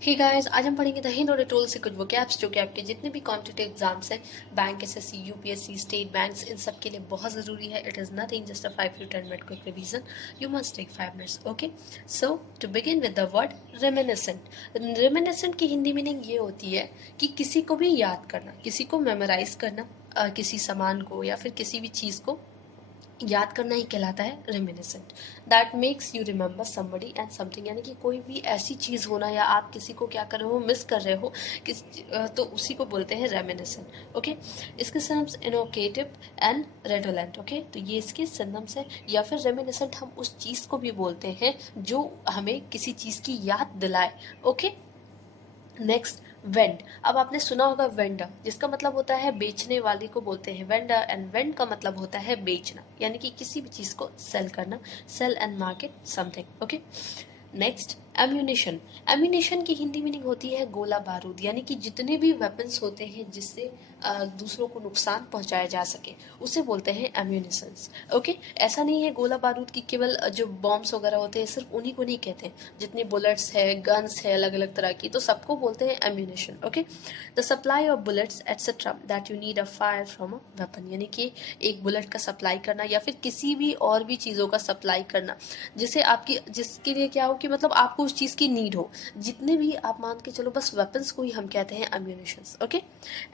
Hey guys, आज हम पढ़ेंगे द हिंद और टोल से कुछ वोकैब्स जो कि आपके जितने भी कॉम्पिटिटिव एग्जाम्स हैं, bank, SSC, UPSC, state banks, इन सब के लिए बहुत ज़रूरी है. It is nothing just a 5 to 10 minute quick revision. You must take 5 minutes. Okay, so to begin with the word reminiscent. Reminiscent की हिंदी मीनिंग ये होती है कि किसी को भी याद करना, किसी को मेमोराइज करना, किसी सामान को या फिर किसी भी चीज़ को याद करना ही कहलाता है reminiscent. That makes you remember somebody and something, यानी कि कोई भी ऐसी चीज़ होना या आप किसी को क्या कर रहे हो, मिस कर रहे हो किस, तो उसी को बोलते हैं रेमिनिसेंट. ओके, इसके सिनम्स इनोकेटिव एंड रेडोलेंट. ओके, तो ये इसके सिनम्स है. या फिर रेमिनिसेंट हम उस चीज़ को भी बोलते हैं जो हमें किसी चीज़ की याद दिलाए. ओके, नेक्स्ट वेंड. अब आपने सुना होगा वेंडर, जिसका मतलब होता है बेचने वाले को बोलते हैं वेंडर, एंड वेंड का मतलब होता है बेचना, यानी कि किसी भी चीज़ को सेल करना. Sell and market something. Okay, next ammunition. Ammunition की हिंदी मीनिंग होती है गोला बारूद, यानी कि जितने भी वेपन्स होते हैं जिससे दूसरों को नुकसान पहुंचाया जा सके उसे बोलते हैं एम्यूनिशंस. ओके, ऐसा नहीं है गोला बारूद की केवल जो बॉम्ब्स वगैरह होते हैं सिर्फ उन्हीं को नहीं कहते हैं. जितनी बुलेट्स है, गन्स है अलग अलग तरह की, तो सबको बोलते हैं ammunition. Okay, the supply of bullets etcetera that you need a fire from a weapon, यानी कि एक बुलेट का सप्लाई करना या फिर किसी भी और भी चीज़ों का सप्लाई करना जिसे आपकी, जिसके लिए क्या हो कि मतलब आपको उस चीज़ की नीड हो. जितने भी आप मान के चलो, बस वेपन्स को ही हम कहते हैं ammunitions. Okay,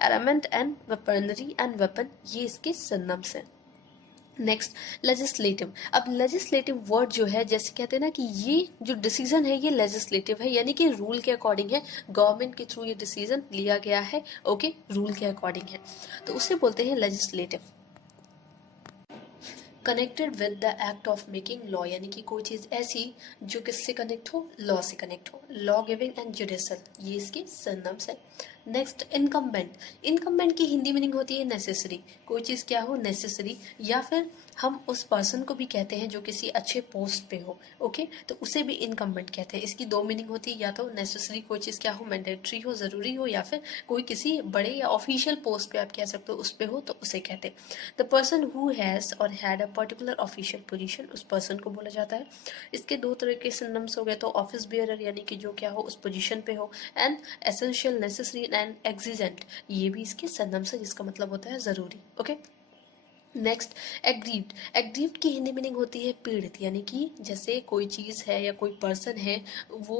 armament and weaponry and weapon, ये इसके सिनोनिम्स हैं. Next legislative. अब लेजिस्लेटिव वर्ड जो है, जैसे कहते हैं ना कि ये जो डिसीजन है ये लेजिस्लेटिव है, यानी कि रूल के अकॉर्डिंग है, गवर्नमेंट के थ्रू ये डिसीजन लिया गया है. ओके, रूल के अकॉर्डिंग है, तो उसे बोलते हैं legislative. Connected with the act of making law, यानी कि कोई चीज़ ऐसी जो किससे कनेक्ट हो, लॉ से कनेक्ट हो. लॉ गिविंग एंड जुडिशल, ये इसके सिनोनिम्स है. Next incumbent. इनकम्बेंट की हिंदी मीनिंग होती है नेसेसरी. कोई चीज़ क्या हो, नेसेसरी, या फिर हम उस पर्सन को भी कहते हैं जो किसी अच्छे पोस्ट पे हो. ओके, तो उसे भी इनकम्बेंट कहते हैं. इसकी दो मीनिंग होती है, या तो नेसेसरी कोई चीज़ क्या हो, मैंडेटरी हो, ज़रूरी हो, या फिर कोई किसी बड़े या ऑफिशियल पोस्ट पे आप कह सकते हो उस पे हो, तो उसे कहते हैं. द पर्सन हु हैज़ और had a particular official position, उस पर्सन को बोला जाता है. इसके दो तरह के सिनोनिम्स हो गए, तो ऑफिस बियरर यानी कि जो क्या हो उस पोजीशन पे हो, एंड एसेंशियल, नेसेसरी एंड एग्जिजेंट, ये भी इसके सिनोनिम्स है जिसका मतलब होता है ज़रूरी. Okay, next aggrieved. एग्रीव्ड की हिंदी मीनिंग होती है पीड़ित, यानी कि जैसे कोई चीज़ है या कोई पर्सन है, वो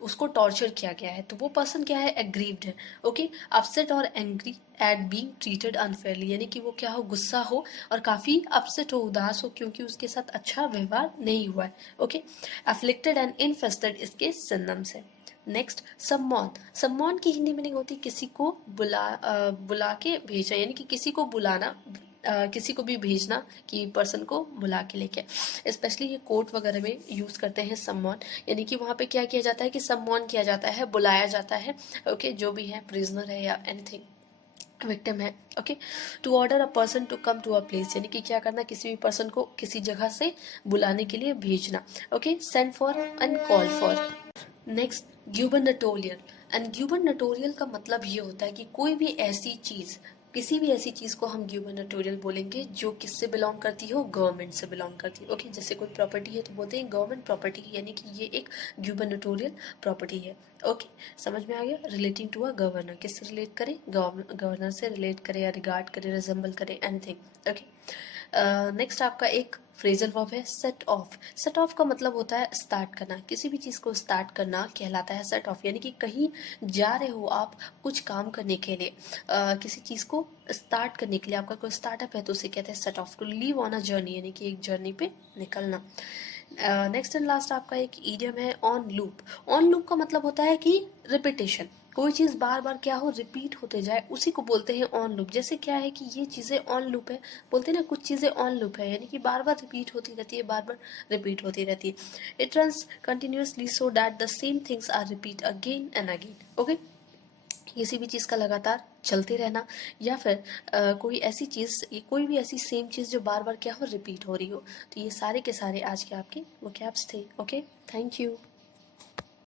उसको टॉर्चर किया गया है, तो वो पर्सन क्या है, एग्रीव्ड है. ओके, अपसेट और angry at being treated unfairly, यानी कि वो क्या हो, गुस्सा हो और काफ़ी अपसेट हो, उदास हो, क्योंकि उसके साथ अच्छा व्यवहार नहीं हुआ है. ओके, अफ्लिक्टेड एंड इनफेस्टेड इसके सिनोनिम्स है. नेक्स्ट सम्मान. सम्मान की हिंदी मीनिंग होती है किसी को बुला के भेजा, यानी कि किसी को बुलाना, किसी को भी भेजना कि पर्सन को बुला के लेके. स्पेशली ये कोर्ट वगैरह में यूज़ करते हैं सम्मान, यानी कि वहाँ पे क्या किया जाता है कि सम्मान किया जाता है, बुलाया जाता है. ओके, जो भी है, प्रिजनर है या एनीथिंग, विक्टिम है. Okay, to order a person to come to a place, यानी कि क्या करना, किसी भी पर्सन को किसी जगह से बुलाने के लिए भेजना. Okay, send for and call for. Next gubernatorial. And gubernatorial का मतलब ये होता है कि कोई भी ऐसी चीज़, किसी भी ऐसी चीज़ को हम ग्यूबरनेटोरियल बोलेंगे जो किससे बिलोंग करती हो, गवर्नमेंट से बिलोंग करती है. ओके, जैसे कोई प्रॉपर्टी है तो बोलते हैं गवर्नमेंट प्रॉपर्टी, यानी कि ये एक ग्यूबरनेटोरियल प्रॉपर्टी है. ओके, समझ में आ गया. रिलेटिंग टू अ गवर्नर, किससे रिलेट करें, गवर्नर से रिलेट करें या रिगार्ड करें, रिजेंबल करें, एनीथिंग. ओके, नेक्स्ट आपका एक फ्रेजल वर्ब है सेट ऑफ. सेट ऑफ का मतलब होता है स्टार्ट करना, किसी भी चीज़ को स्टार्ट करना कहलाता है सेट ऑफ, यानी कि कहीं जा रहे हो आप कुछ काम करने के लिए, किसी चीज़ को स्टार्ट करने के लिए, आपका कोई स्टार्टअप है तो उसे कहते हैं set off. To leave on a journey, यानी कि एक जर्नी पे निकलना. नेक्स्ट एंड लास्ट आपका एक इडियम है ऑन लूप. ऑन लूप का मतलब होता है कि रिपीटेशन, कोई चीज़ बार बार क्या हो, रिपीट होते जाए, उसी को बोलते हैं ऑन लूप. जैसे क्या है कि ये चीज़ें ऑन लूप है, बोलते हैं ना कुछ चीज़ें ऑन लूप है, यानी कि बार बार रिपीट होती रहती है, बार बार रिपीट होती रहती है. It runs continuously so that the same things are repeat again and again. Okay, किसी भी चीज़ का लगातार चलते रहना, या फिर कोई ऐसी चीज़, कोई भी ऐसी सेम चीज़ जो बार बार क्या हो, रिपीट हो रही हो. तो ये सारे के सारे आज के आपके वोकैब्स थे. Okay, thank you.